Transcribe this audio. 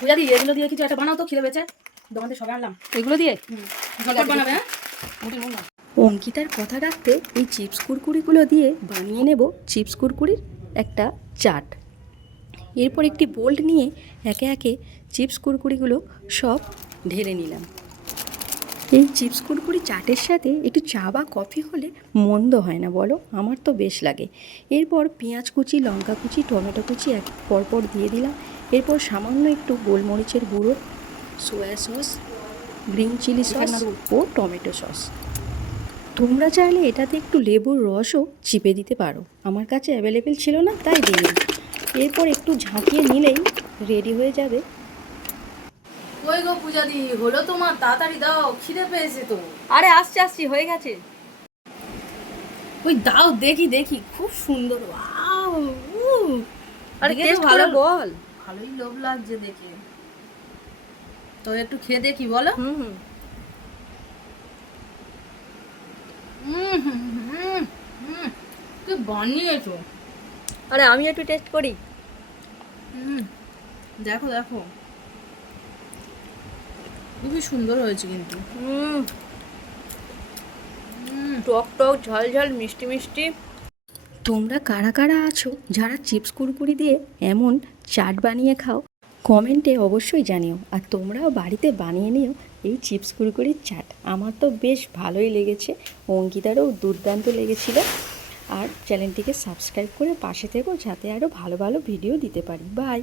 পূজা দি এগুলো দিয়ে কিছু একটা বানাও তো, খিদে পেয়েছে। দোকান থেকে সবাই আনলাম এগুলো দিয়ে। ঝটপট বানাবে। হ্যাঁ অঙ্কিতার কথা রাখতে এই চিপস কুরকুরিগুলো দিয়ে বানিয়ে নেব চিপস কুরকুরির একটা চাট। এরপর একটি বোল্ট নিয়ে একে একে চিপস কুরকুরিগুলো সব ঢেলে নিলাম। এই চিপস কুরকুরি চাটের সাথে একটু চা বা কফি হলে মন্দ হয় না বলো, আমার তো বেশ লাগে। এরপর পেঁয়াজ কুচি, লঙ্কা কুচি, টমেটো কুচি এক পরপর দিয়ে দিলাম। এরপর সামান্য একটু গোলমরিচের গুঁড়ো, soya sauce, green chilli sauce ও টমেটো সস। তোমরা চাইলে এটাতে একটু লেবুর রসও চিপে দিতে পারো, আমার কাছে অ্যাভেলেবেল ছিল না তাই দিলাম। এরপর একটু ঝাঁকিয়ে নিলেই রেডি হয়ে যাবে। ওই গো পূজা দি, হলো তোমার? তাড়াতাড়ি দাও, খিদে পেয়েছে তো। আরে আসছি আসছি, হয়ে গেছে। ওই দাও, দেখি দেখি, খুব সুন্দর। ওয়াও! আরে দেখে তো টেস্ট করে বল। ভালোই লোভ লাগছে দেখে। তো একটু খেয়ে দেখি, বলো। হুম কি বানিয়েছো! আরে আমি একটু টেস্ট করি। দেখো দেখো, খুবই সুন্দর হয়েছে কিন্তু। টক টক ঝাল ঝাল মিষ্টি মিষ্টি। তোমরা কারা কারা আছো যারা চিপস কুরকুরি দিয়ে এমন চাট বানিয়ে খাও, কমেন্টে অবশ্যই জানিও। আর তোমরাও বাড়িতে বানিয়ে নিও এই চিপস কুরকুরির চাট। আমার তো বেশ ভালোই লেগেছে, অঙ্কিতারও দুর্দান্ত লেগেছিল। আর চ্যানেলটিকে সাবস্ক্রাইব করে পাশে থেকো যাতে আরও ভালো ভালো ভিডিও দিতে পারি। বাই।